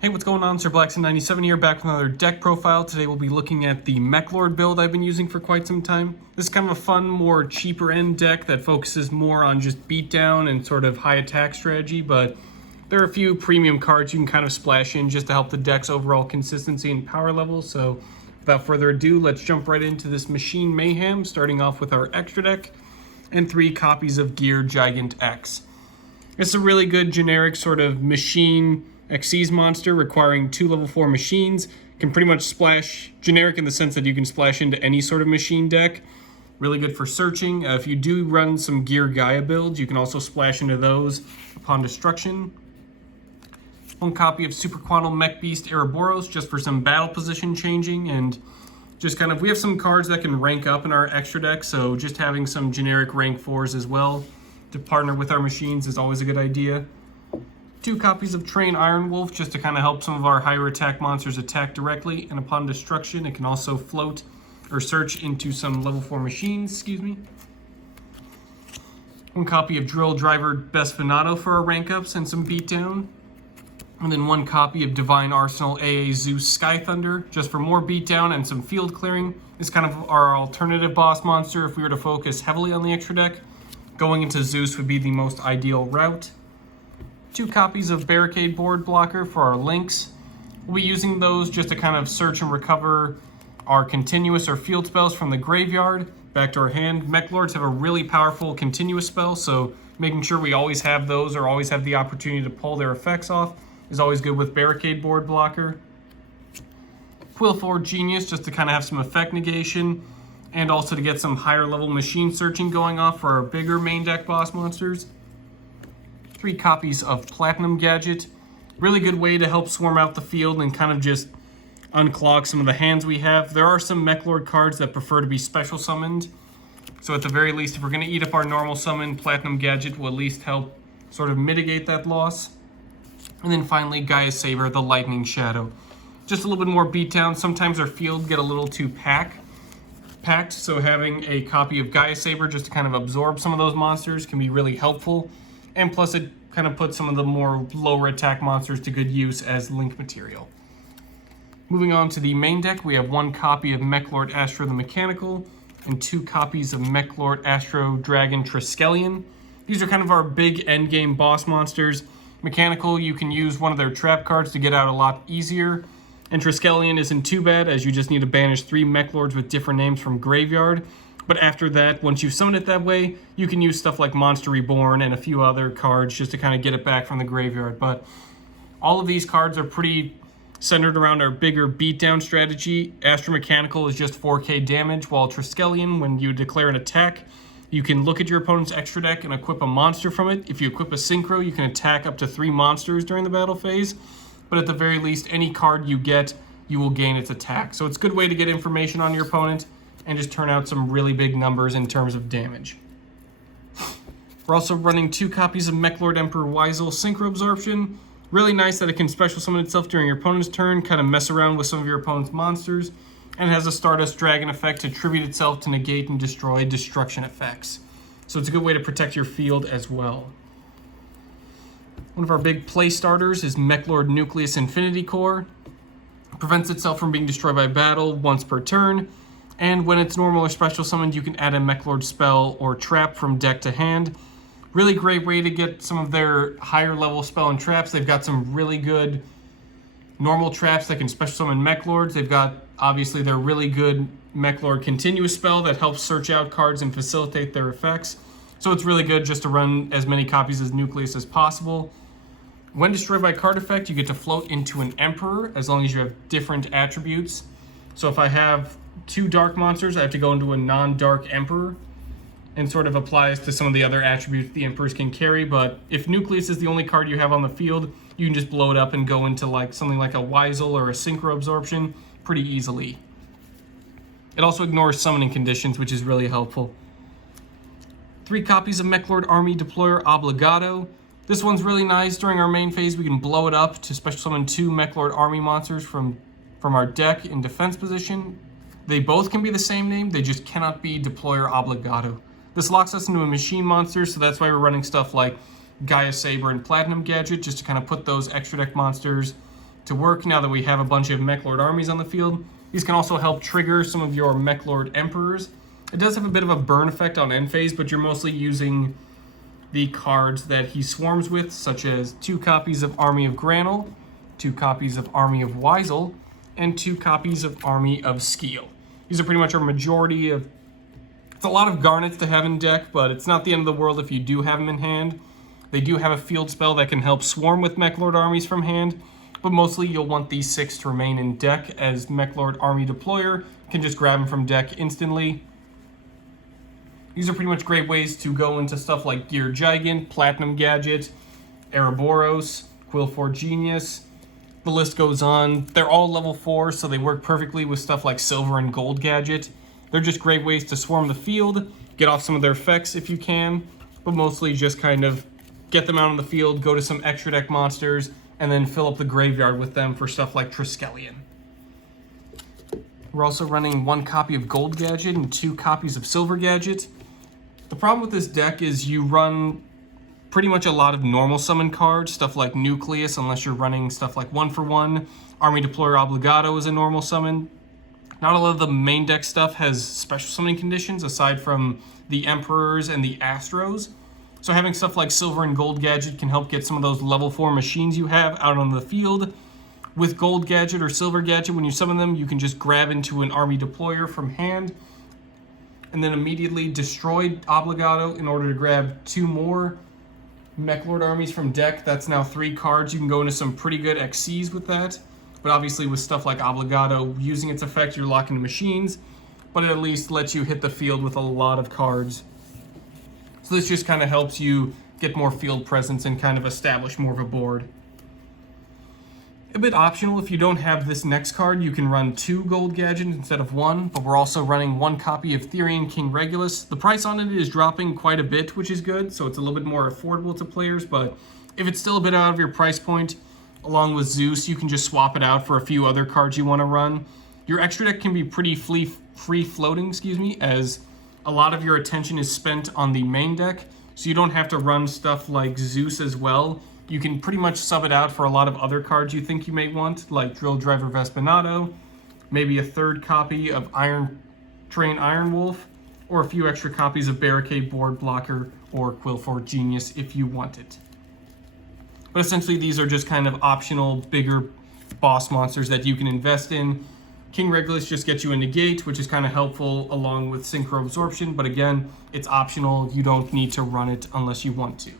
Hey, what's going on? Sir Blackson97 here, back with another deck profile. Today we'll be looking at the Meklord build I've been using for quite some time. This is kind of a fun, more cheaper end deck that focuses more on just beatdown and sort of high attack strategy, but there are a few premium cards you can kind of splash in just to help the deck's overall consistency and power level. So without further ado, let's jump right into this Machine Mayhem, starting off with our extra deck and 3 copies of Gear Gigant X. It's a really good generic sort of machine Xyz monster requiring 2 level 4 machines. Can pretty much splash, generic in the sense that you can splash into any sort of machine deck. Really good for searching. If you do run some Gear Gaia builds, you can also splash into those upon destruction. 1 copy of Super Quantum Mech Beast Ouroboros just for some battle position changing, and just kind of, we have some cards that can rank up in our extra deck, so just having some generic rank 4s as well to partner with our machines is always a good idea. 2 copies of Train Iron Wolf just to kind of help some of our higher attack monsters attack directly, and upon destruction it can also float or search into some level 4 machines, 1 copy of Drill Driver Bespinato for our rank ups and some beatdown. And then 1 copy of Divine Arsenal AA Zeus Sky Thunder just for more beatdown and some field clearing. It's kind of our alternative boss monster if we were to focus heavily on the extra deck. Going into Zeus would be the most ideal route. 2 copies of Barricade Board Blocker for our links. We'll be using those just to kind of search and recover our continuous or field spells from the graveyard back to our hand. Meklords have a really powerful continuous spell, so making sure we always have those or always have the opportunity to pull their effects off is always good with Barricade Board Blocker. Quillforge Genius just to kind of have some effect negation and also to get some higher level machine searching going off for our bigger main deck boss monsters. 3 copies of Platinum Gadget. Really good way to help swarm out the field and kind of just unclog some of the hands we have. There are some Meklord cards that prefer to be special summoned. So at the very least, if we're going to eat up our normal summon, Platinum Gadget will at least help sort of mitigate that loss. And then finally, Gaia Saber, the Lightning Shadow. Just a little bit more beatdown. Sometimes our field get a little too packed. So having a copy of Gaia Saber just to kind of absorb some of those monsters can be really helpful. And plus it kind of puts some of the more lower attack monsters to good use as link material. Moving on to the main deck, we have 1 copy of Meklord Astro the Mechanical and 2 copies of Meklord Astro Dragon Triskelion. These are kind of our big endgame boss monsters. Mechanical, you can use one of their trap cards to get out a lot easier. And Triskelion isn't too bad, as you just need to banish 3 Meklords with different names from Graveyard. But after that, once you've summoned it that way, you can use stuff like Monster Reborn and a few other cards just to kind of get it back from the graveyard. But all of these cards are pretty centered around our bigger beatdown strategy. Astro Mechanical is just 4k damage, while Triskelion, when you declare an attack, you can look at your opponent's extra deck and equip a monster from it. If you equip a Synchro, you can attack up to 3 monsters during the battle phase. But at the very least, any card you get, you will gain its attack. So it's a good way to get information on your opponent and just turn out some really big numbers in terms of damage. We're also running 2 copies of Meklord Emperor Weisel Synchro Absorption. Really nice that it can special summon itself during your opponent's turn, kind of mess around with some of your opponent's monsters, and it has a Stardust Dragon effect to tribute itself to negate and destroy destruction effects. So it's a good way to protect your field as well. One of our big play starters is Meklord Nucleus Infinity Core. It prevents itself from being destroyed by battle once per turn. And when it's normal or special summoned, you can add a Meklord spell or trap from deck to hand. Really great way to get some of their higher level spell and traps. They've got some really good normal traps that can special summon Meklords. They've got, obviously, their really good Meklord continuous spell that helps search out cards and facilitate their effects. So it's really good just to run as many copies as Nucleus as possible. When destroyed by card effect, you get to float into an Emperor as long as you have different attributes. So if I have 2 dark monsters, I have to go into a non-dark Emperor, and sort of applies to some of the other attributes the Emperors can carry. But if Nucleus is the only card you have on the field, you can just blow it up and go into like something like a Weisel or a Synchro Absorption pretty easily. It also ignores summoning conditions, which is really helpful. 3 copies of Meklord Army Deployer Obligado. This one's really nice. During our main phase, we can blow it up to special summon 2 Meklord Army monsters from our deck in defense position. They both can be the same name, they just cannot be Deployer Obligado. This locks us into a machine monster, so that's why we're running stuff like Gaia Saber and Platinum Gadget, just to kind of put those extra deck monsters to work now that we have a bunch of Meklord armies on the field. These can also help trigger some of your Meklord Emperors. It does have a bit of a burn effect on end phase, but you're mostly using the cards that he swarms with, such as 2 copies of Army of Granul, 2 copies of Army of Weisel, and 2 copies of Army of Skeel. These are pretty much our majority of... It's a lot of Garnets to have in deck, but it's not the end of the world if you do have them in hand. They do have a field spell that can help swarm with Meklord armies from hand, but mostly you'll want these 6 to remain in deck, as Meklord Army Deployer can just grab them from deck instantly. These are pretty much great ways to go into stuff like Gear Gigant, Platinum Gadget, Ouroboros, Quillforge Genius. The list goes on. They're all level 4, so they work perfectly with stuff like Silver and Gold Gadget. They're just great ways to swarm the field, get off some of their effects if you can, but mostly just kind of get them out on the field, go to some extra deck monsters, and then fill up the graveyard with them for stuff like Triskelion. We're also running 1 copy of Gold Gadget and 2 copies of Silver Gadget. The problem with this deck is you run pretty much a lot of normal summon cards, stuff like Nucleus, unless you're running stuff like 1-for-1. Army Deployer Obligado is a normal summon. Not a lot of the main deck stuff has special summoning conditions, aside from the Emperors and the Astros. So having stuff like Silver and Gold Gadget can help get some of those level 4 machines you have out on the field. With Gold Gadget or Silver Gadget, when you summon them, you can just grab into an Army Deployer from hand, and then immediately destroy Obligado in order to grab 2 more Meklord armies from deck. That's now 3 cards. You can go into some pretty good XCs with that. But obviously with stuff like Obligado, using its effect, you're locking the machines. But it at least lets you hit the field with a lot of cards. So this just kind of helps you get more field presence and kind of establish more of a board. A bit optional, if you don't have this next card, you can run 2 Gold Gadgets instead of 1, but we're also running 1 copy of Therian King Regulus. The price on it is dropping quite a bit, which is good, so it's a little bit more affordable to players, but if it's still a bit out of your price point, along with Zeus, you can just swap it out for a few other cards you want to run. Your extra deck can be pretty free-floating, as a lot of your attention is spent on the main deck, so you don't have to run stuff like Zeus as well. You can pretty much sub it out for a lot of other cards you think you may want, like Drill Driver Vespinato, maybe a 3rd copy of Train Iron Wolf, or a few extra copies of Barricade Board Blocker or Quillforge Genius if you want it. But essentially these are just kind of optional, bigger boss monsters that you can invest in. King Regulus just gets you a negate, which is kind of helpful along with Synchro Absorption, but again, it's optional. You don't need to run it unless you want to.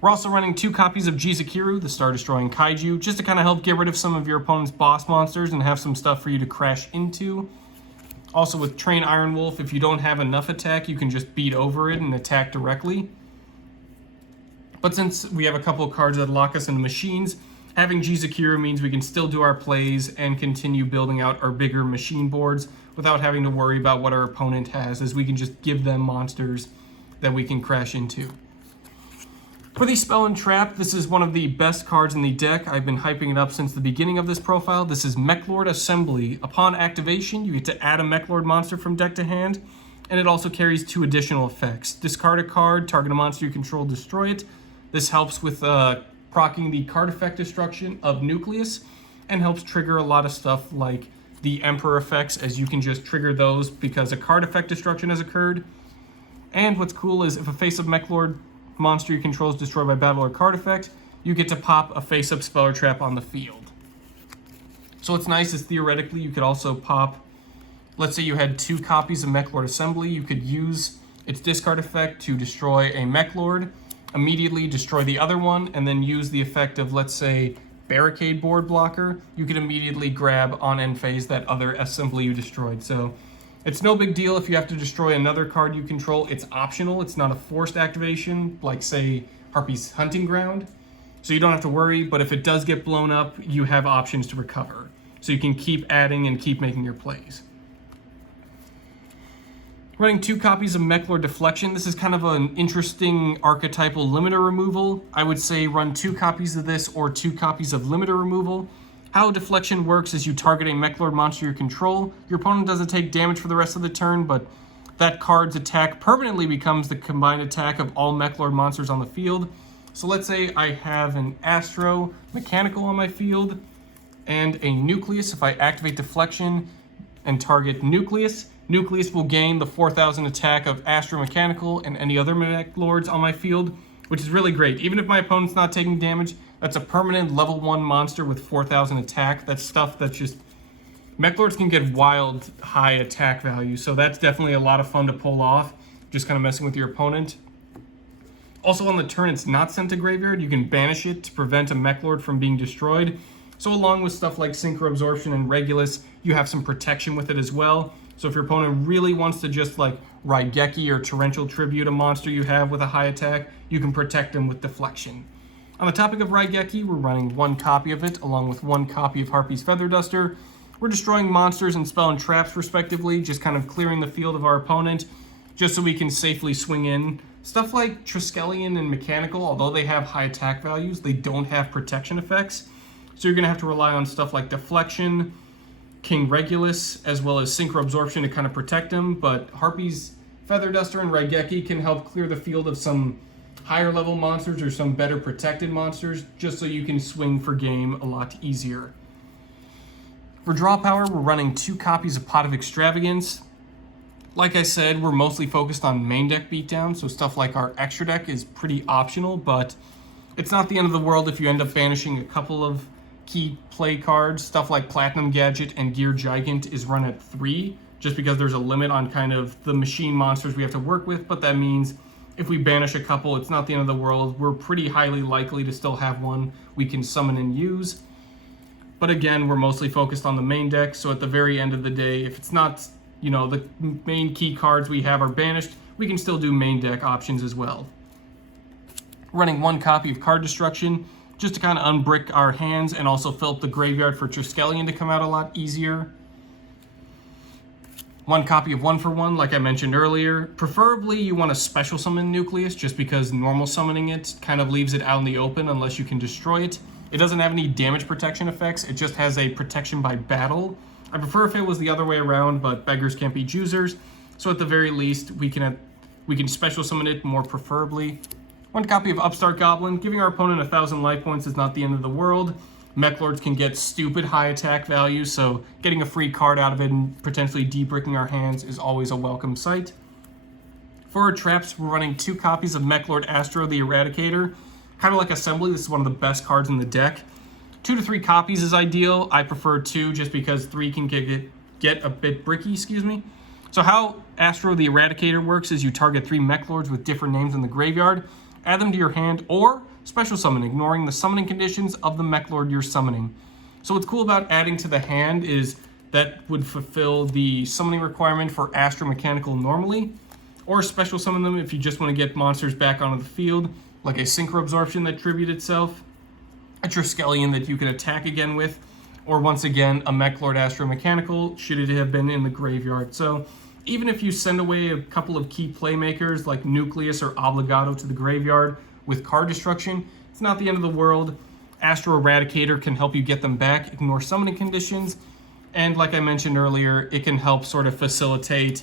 We're also running 2 copies of Jizukiru, the Star Destroying Kaiju, just to kind of help get rid of some of your opponent's boss monsters and have some stuff for you to crash into. Also with Train Iron Wolf, if you don't have enough attack, you can just beat over it and attack directly. But since we have a couple of cards that lock us into machines, having Jizukiru means we can still do our plays and continue building out our bigger machine boards without having to worry about what our opponent has, as we can just give them monsters that we can crash into. For the Spell and Trap, this is one of the best cards in the deck. I've been hyping it up since the beginning of this profile. This is Meklord Assembly. Upon activation, you get to add a Meklord monster from deck to hand, and it also carries 2 additional effects. Discard a card, target a monster you control, destroy it. This helps with proccing the card effect destruction of Nucleus, and helps trigger a lot of stuff like the Emperor effects, as you can just trigger those because a card effect destruction has occurred. And what's cool is if a face-up Meklord monster you control is destroyed by battle or card effect, you get to pop a face-up Spell or Trap on the field. So what's nice is theoretically you could also pop, let's say you had 2 copies of Meklord Assembly, you could use its discard effect to destroy a Meklord, immediately destroy the other one, and then use the effect of, let's say, Barricade Board Blocker. You could immediately grab on end phase that other assembly you destroyed. So it's no big deal if you have to destroy another card you control. It's optional. It's not a forced activation, like, say, Harpy's Hunting Ground. So you don't have to worry, but if it does get blown up, you have options to recover. So you can keep adding and keep making your plays. Running 2 copies of Meklord Deflection. This is kind of an interesting archetypal limiter removal. I would say run 2 copies of this or 2 copies of limiter removal. How Deflection works is you target a Meklord monster you control. Your opponent doesn't take damage for the rest of the turn, but that card's attack permanently becomes the combined attack of all Meklord monsters on the field. So let's say I have an Astro Mechanical on my field. and a Nucleus. If I activate Deflection and target Nucleus, Nucleus will gain the 4,000 attack of Astromechanical and any other Meklords on my field, which is really great. Even if my opponent's not taking damage, that's a permanent level 1 monster with 4,000 attack. That's stuff that's just... Meklords can get wild high attack value, so that's definitely a lot of fun to pull off, just kind of messing with your opponent. Also on the turn it's not sent to graveyard, you can banish it to prevent a Meklord from being destroyed. So along with stuff like Synchro Absorption and Regulus, you have some protection with it as well. So if your opponent really wants to just like Raigeki or Torrential Tribute a monster you have with a high attack, you can protect them with Deflection. On the topic of Raigeki, we're running 1 copy of it along with 1 copy of Harpy's Feather Duster. We're destroying monsters and spell and traps respectively, just kind of clearing the field of our opponent, just so we can safely swing in. Stuff like Triskelion and Mechanical, although they have high attack values, they don't have protection effects. So you're going to have to rely on stuff like Deflection, King Regulus, as well as Synchro Absorption to kind of protect them. But Harpy's Feather Duster and Raigeki can help clear the field of some higher level monsters or some better protected monsters, just so you can swing for game a lot easier. For draw power, we're running 2 copies of Pot of Extravagance. Like I said, we're mostly focused on main deck beatdown, so stuff like our extra deck is pretty optional, but it's not the end of the world if you end up banishing a couple of key play cards. Stuff like Platinum Gadget and Gear Gigant is run at 3, just because there's a limit on kind of the machine monsters we have to work with, but that means if we banish a couple, it's not the end of the world. We're pretty highly likely to still have one we can summon and use. But again, we're mostly focused on the main deck, so at the very end of the day, if it's not, you know, the main key cards we have are banished, we can still do main deck options as well. Running 1 copy of Card Destruction, just to kind of unbrick our hands and also fill up the graveyard for Triskelion to come out a lot easier. 1 copy of 1-for-1, like I mentioned earlier. Preferably you want to special summon Nucleus, just because normal summoning it kind of leaves it out in the open unless you can destroy it. It doesn't have any damage protection effects, it just has a protection by battle. I prefer if it was the other way around, but beggars can't be choosers. So at the very least, we can special summon it more preferably. 1 copy of Upstart Goblin. Giving our opponent 1,000 life points is not the end of the world. Meklords can get stupid high attack value, so getting a free card out of it and potentially debricking our hands is always a welcome sight. For our traps, we're running 2 copies of Meklord Astro the Eradicator. Kind of like Assembly, this is one of the best cards in the deck. 2 to 3 copies is ideal. I prefer 2 just because 3 can get a bit bricky, So how Astro the Eradicator works is you target 3 Meklords with different names in the graveyard, add them to your hand, or special summon, ignoring the summoning conditions of the Meklord you're summoning. So what's cool about adding to the hand is that would fulfill the summoning requirement for Astromechanical normally, or special summon them if you just want to get monsters back onto the field, like a Synchro Absorption that tribute itself, a Triskelion that you can attack again with, or once again, a Meklord Astromechanical, should it have been in the graveyard. So even if you send away a couple of key playmakers like Nucleus or Obligato to the graveyard with Card Destruction, it's not the end of the world. Astro Eradicator can help you get them back, ignore summoning conditions, and like I mentioned earlier, it can help sort of facilitate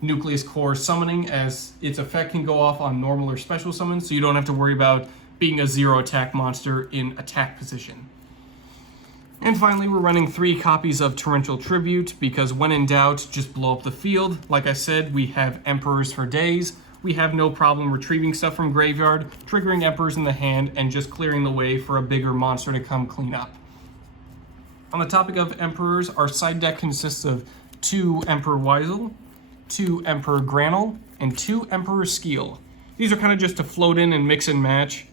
Nucleus Core summoning, as its effect can go off on normal or special summons, so you don't have to worry about being a 0 attack monster in attack position. And finally, we're running 3 copies of Torrential Tribute, because when in doubt, just blow up the field. Like I said, we have Emperors for days. We have no problem retrieving stuff from graveyard, triggering Emperors in the hand, and just clearing the way for a bigger monster to come clean up. On the topic of Emperors, our side deck consists of 2 Emperor Weisel, 2 Emperor Granel, and 2 Emperor Skeel. These are kind of just to float in and mix and match.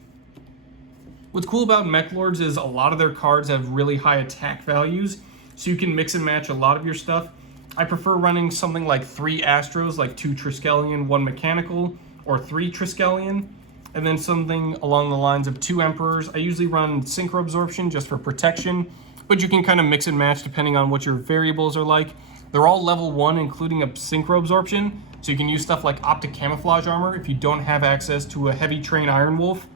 What's cool about Meklords is a lot of their cards have really high attack values, so you can mix and match a lot of your stuff. I prefer running something like 3 Astros, like 2 Triskelion, 1 Mechanical, or 3 Triskelion, and then something along the lines of 2 Emperors. I usually run Synchro Absorption just for protection, but you can kind of mix and match depending on what your variables are like. They're all level 1, including a Synchro Absorption, so you can use stuff like Optic Camouflage Armor if you don't have access to a Heavy Train Iron Wolf,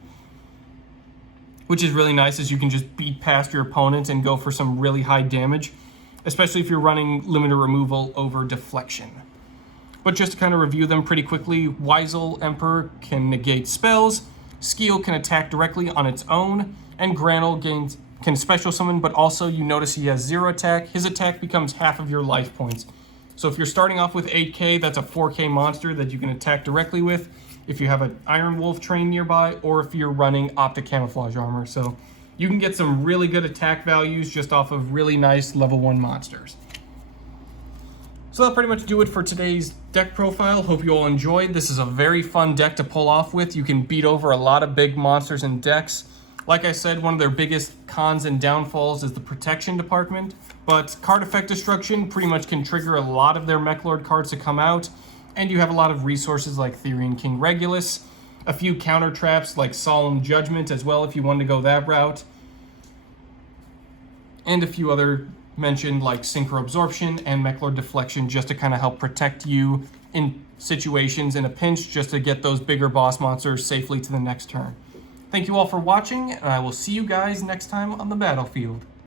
which is really nice, as you can just beat past your opponent and go for some really high damage, especially if you're running limiter removal over deflection. But just to kind of review them pretty quickly, Weisel Emperor can negate spells, Skeel can attack directly on its own, and Granel gains can special summon, but also you notice he has 0 attack. His attack becomes half of your life points. So if you're starting off with 8k, that's a 4k monster that you can attack directly with if you have an Iron Wolf train nearby, or if you're running Optic Camouflage armor. So you can get some really good attack values just off of really nice level 1 monsters. So that'll pretty much do it for today's deck profile. Hope you all enjoyed. This is a very fun deck to pull off with. You can beat over a lot of big monsters in decks. Like I said, one of their biggest cons and downfalls is the protection department, but card effect destruction pretty much can trigger a lot of their Meklord cards to come out, and you have a lot of resources like Therian King Regulus, a few counter traps like Solemn Judgment as well if you wanted to go that route, and a few other mentioned like Synchro Absorption and Meklord Deflection just to kind of help protect you in situations in a pinch, just to get those bigger boss monsters safely to the next turn. Thank you all for watching, and I will see you guys next time on the battlefield.